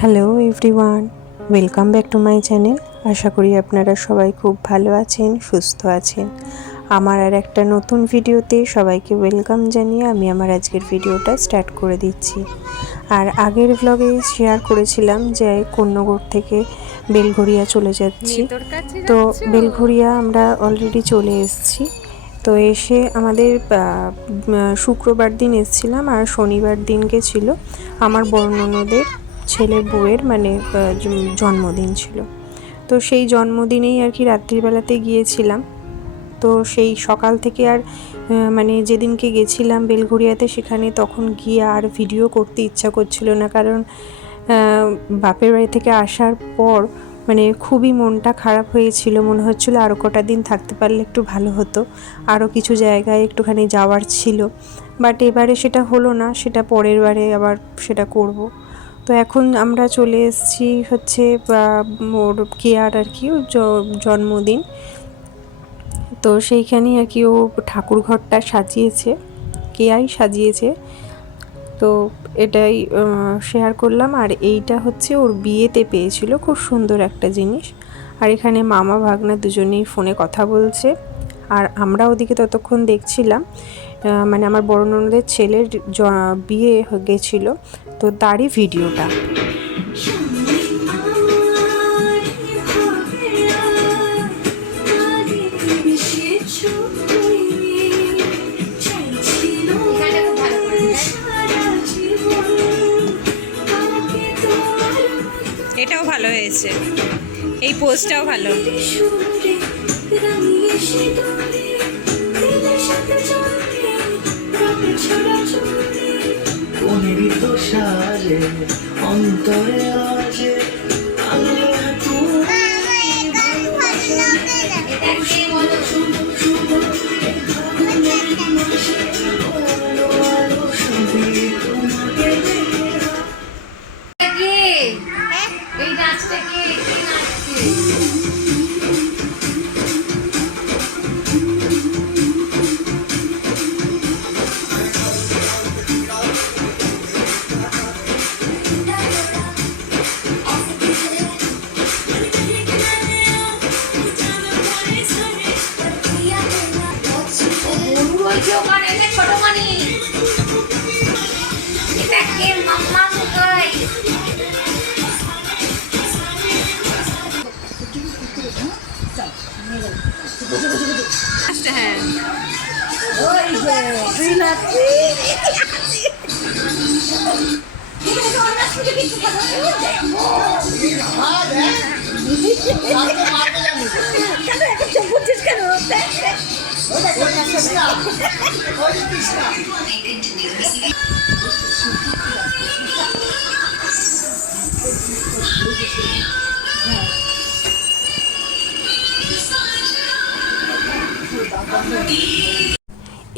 Hello everyone, welcome back to my channel. আশা করি আপনারা সবাই খুব ভালো আছেন, সুস্থ আছেন। আমার আর একটা নতুন ভিডিওতে সবাইকে ওয়েলকাম জানিয়ে আমি আমার আজকের ভিডিওটা স্টার্ট করে দিচ্ছি। আর আগের ব্লগে শেয়ার করেছিলাম যে কন্যগড় থেকে বেলঘরিয়া চলে যাচ্ছি। তো বেলঘরিয়া আমরা অলরেডি চলে এসেছি। তো এসে আমাদের শুক্রবার দিন এসেছিলাম আর শনিবার দিনকে ছিল আমার বড় ননদের ছেলের বউয়ের জন্মদিন ছিল। তো সেই জন্মদিনেই আর কি রাত্রিবেলাতে গিয়েছিলাম। তো সেই সকাল থেকে আর যেদিনকে গেছিলাম বেলঘরিয়াতে সেখানে তখন গিয়ে আর ভিডিও করতে ইচ্ছা করছিল না, কারণ বাপের বাড়ি থেকে আসার পর খুবই মনটা খারাপ হয়েছিল। মনে হচ্ছিল আরও কটা দিন থাকতে পারলে একটু ভালো হতো, আরও কিছু জায়গায় একটুখানি যাওয়ার ছিল। বাট এবারে সেটা হলো না, সেটা পরের বারে আবার সেটা করব। তো এখন আমরা চলে এসেছি হচ্ছে ওর কেয়ার আর কি জন্মদিন। তো সেইখানেই আর কি ও ঠাকুর ঘরটা সাজিয়েছে, কেয়াই সাজিয়েছে। তো এটাই শেয়ার করলাম। আর এইটা হচ্ছে ওর বিয়েতে পেয়েছিল, খুব সুন্দর একটা জিনিস। আর এখানে মামা ভাগনা দুজনেই ফোনে কথা বলছে আর আমরা ওদিকে ততক্ষণ দেখছিলাম আমার বড় ননদের ছেলের বিয়ে গেছিলো, তো তারই ভিডিওটা। এটাও ভালো হয়েছে, এই পোস্টটাও ভালো।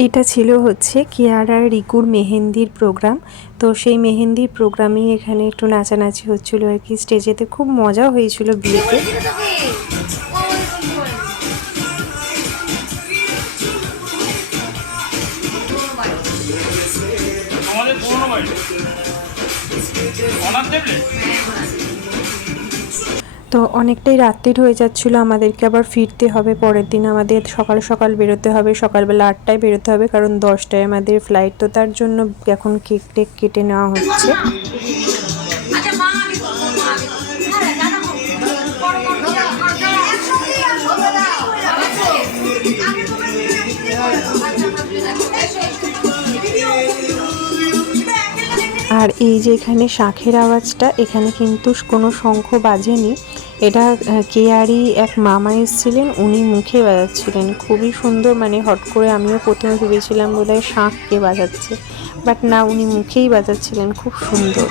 এটা ছিল হচ্ছে কিয়ার আর রিকুর মেহেন্দির প্রোগ্রাম। তো সেই মেহেন্দির প্রোগ্রামেই এখানে একটু নাচানাচি হচ্ছিল আর কি, স্টেজেতে খুব মজা হয়েছিল বিয়েতে। তো অনেকটাই রাত্রির হয়ে যাচ্ছিলো, আমাদেরকে আবার ফিরতে হবে পরের দিন। আমাদের সকাল সকাল বেরোতে হবে, সকালবেলা 8টায় বেরোতে হবে, কারণ 10টায় আমাদের ফ্লাইট। তো তার জন্য এখন কেক টেক কেটে নেওয়া হচ্ছে। আর এই যে এখানে শাঁখের আওয়াজটা, এখানে কিন্তু কোনো শঙ্খ বাজেনি। এটা কেয়ারই এক মামা এসেছিলেন, উনি মুখে বাজাচ্ছিলেন, খুবই সুন্দর। হট করে আমিও প্রথমে ভেবেছিলাম বোধহয় শাঁখকে বাজাচ্ছে, বাট না, উনি মুখেই বাজাচ্ছিলেন, খুব সুন্দর।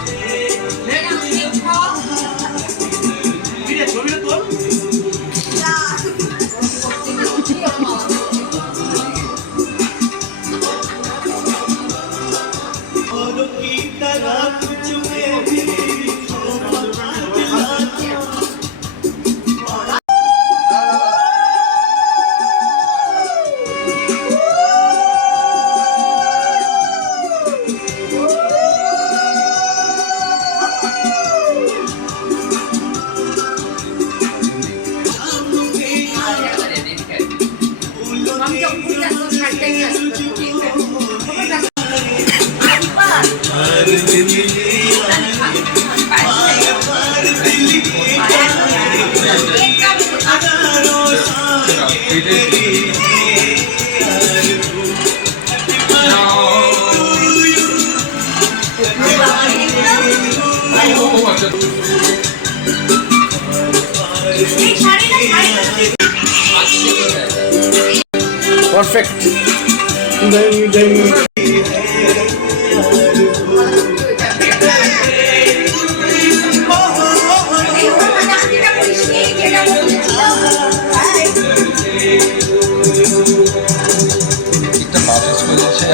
Perfect.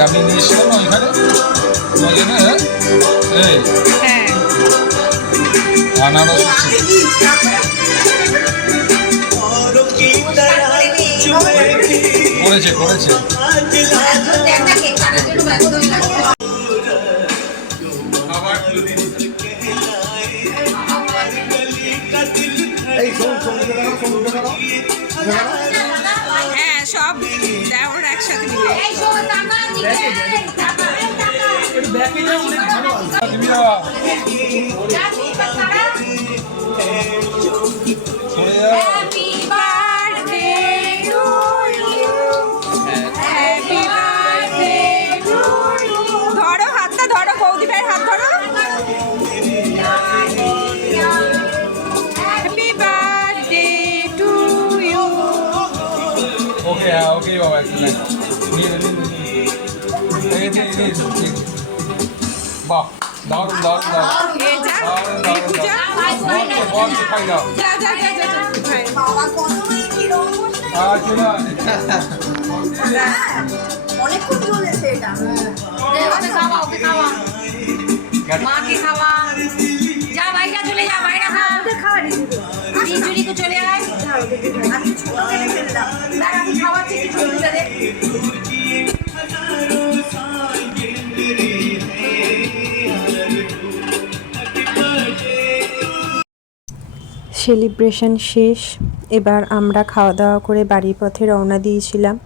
আমি নিয়েছিলাম ওইখানে আনারস করেছে করেছে হ্যাঁ সব দেওয়ার একসাথে মিলে ধরো হাতটা ধরো বৌদি ভাইয়ের হাত ধরো happy birthday to you okay okay বাবা একটু বাহ দারুণ দারুণ দারুণ খাই দাও অনেকক্ষণ চলেছে এটা ওকে খাওয়া ওকে খাওয়া মাকে খাওয়া যা বাইরে চলে যা বাইরে খা ওকে খাওয়া রিজুরিকে চলে আয় আমি ছোট করে ফেলে দাও দাঁড়া আমি খাওয়াচ্ছি একটু ছোটটা দে সেলিব্রেশন শেষ। এবার আমরা খাওয়া দাওয়া করে বাড়ির পথে রওনা দিয়েছিলাম,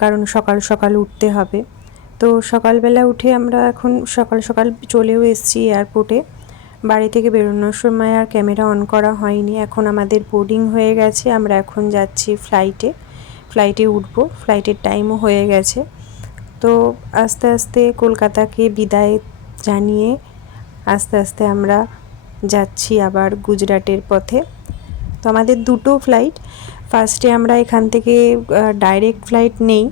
কারণ সকাল সকাল উঠতে হবে। তো সকালবেলা উঠে আমরা এখন সকাল সকাল চলেও এসেছি এয়ারপোর্টে। বাড়ি থেকে বেরোনোর সময় আর ক্যামেরা অন করা হয়নি। এখন আমাদের বোর্ডিং হয়ে গেছে, আমরা এখন যাচ্ছি ফ্লাইটে উঠবো। ফ্লাইটের টাইমও হয়ে গেছে। তো আস্তে আস্তে কলকাতাকে বিদায় জানিয়ে আস্তে আস্তে আমরা যাচ্ছি আবার গুজরাটের পথে। তো আমাদের দুটো ফ্লাইট। ফার্স্টে আমরা এখান থেকে ডাইরেক্ট ফ্লাইট নেই,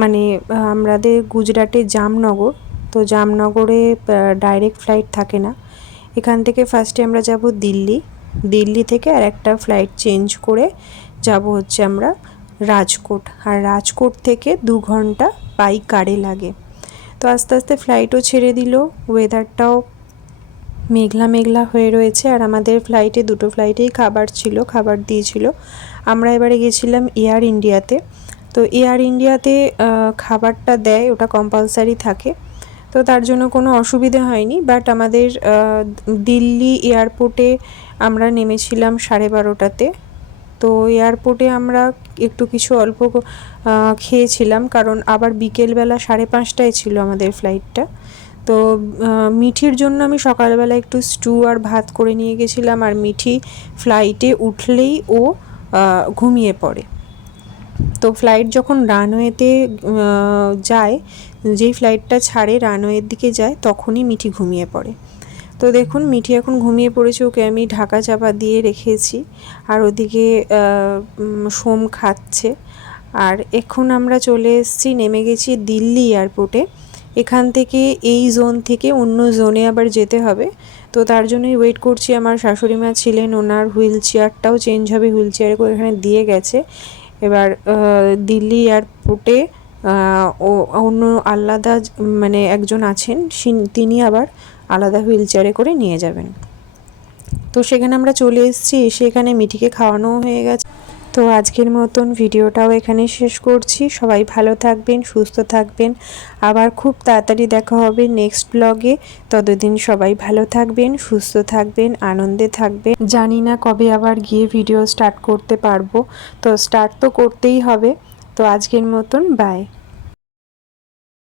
মানে আমাদের গুজরাটে জামনগর, তো জামনগরে ডাইরেক্ট ফ্লাইট থাকে না। এখান থেকে ফার্স্টে আমরা যাব দিল্লি থেকে আর একটা ফ্লাইট চেঞ্জ করে যাব হচ্ছে আমরা রাজকোট, আর রাজকোট থেকে 2 ঘন্টা বাই কারে লাগে। তো আস্তে আস্তে ফ্লাইটও ছেড়ে দিল, ওয়েদারটাও মেঘলা মেঘলা হয়ে রয়েছে। আর আমাদের ফ্লাইটে দুটো ফ্লাইটেই খাবার দিয়েছিল। আমরা এবারে গেছিলাম এয়ার ইন্ডিয়াতে। তো এয়ার ইন্ডিয়াতে খাবারটা দেয়, ওটা কম্পালসারি থাকে, তো তার জন্য কোনো অসুবিধা হয়নি। বাট আমাদের দিল্লি এয়ারপোর্টে আমরা নেমেছিলাম 12:30টাতে। তো এয়ারপোর্টে আমরা একটু কিছু অল্প খেয়েছিলাম, কারণ আবার বিকেলবেলা 5:30টায় ছিল আমাদের ফ্লাইটটা। তো মিঠির জন্য আমি সকালবেলা একটু স্টু আর ভাত করে নিয়ে গেছিলাম, আর মিঠি ফ্লাইটে উঠলেই ও ঘুমিয়ে পড়ে। তো ফ্লাইট যখন রানওয়েতে যায়, যেই ফ্লাইটটা ছাড়ে রানওয়ের দিকে যায়, তখনই মিঠি ঘুমিয়ে পড়ে। তো দেখুন মিঠি এখন ঘুমিয়ে পড়েছে, ওকে আমি ঢাকা চাপা দিয়ে রেখেছি, আর ওদিকে সোম খাচ্ছে। আর এখন আমরা চলে এসেছি, নেমে গেছি দিল্লি এয়ারপোর্টে। এখান থেকে এই জোন থেকে অন্য জোনে আবার যেতে হবে, তো তার জন্যই ওয়েট করছি। আমার শাশুড়ি মা ছিলেন, ওনার হুইল চেয়ারটাও চেঞ্জ হবে, হুইল চেয়ারে করে এখানে দিয়ে গেছে। এবার দিল্লি এয়ারপোর্টে অন্য আলাদা মানে একজন আছেন, তিনি আবার আলাদা হুইল চেয়ারে করে নিয়ে যাবেন। তো সেখানে আমরা চলে এসেছি, এসে এখানে মিঠিকে খাওয়ানো হয়ে গেছে। তো আজকের মতন ভিডিওটাও এখানে শেষ করছি। সবাই ভালো থাকবেন, সুস্থ থাকবেন, আবার খুব তাড়াতাড়ি দেখা হবে নেক্সট ব্লগে। ততদিন সবাই ভালো থাকবেন, সুস্থ থাকবেন, আনন্দে থাকবেন। জানি না কবে আবার গিয়ে ভিডিও স্টার্ট করতে পারবো, তো স্টার্ট তো করতেই হবে। তো আজকের মতন বাই।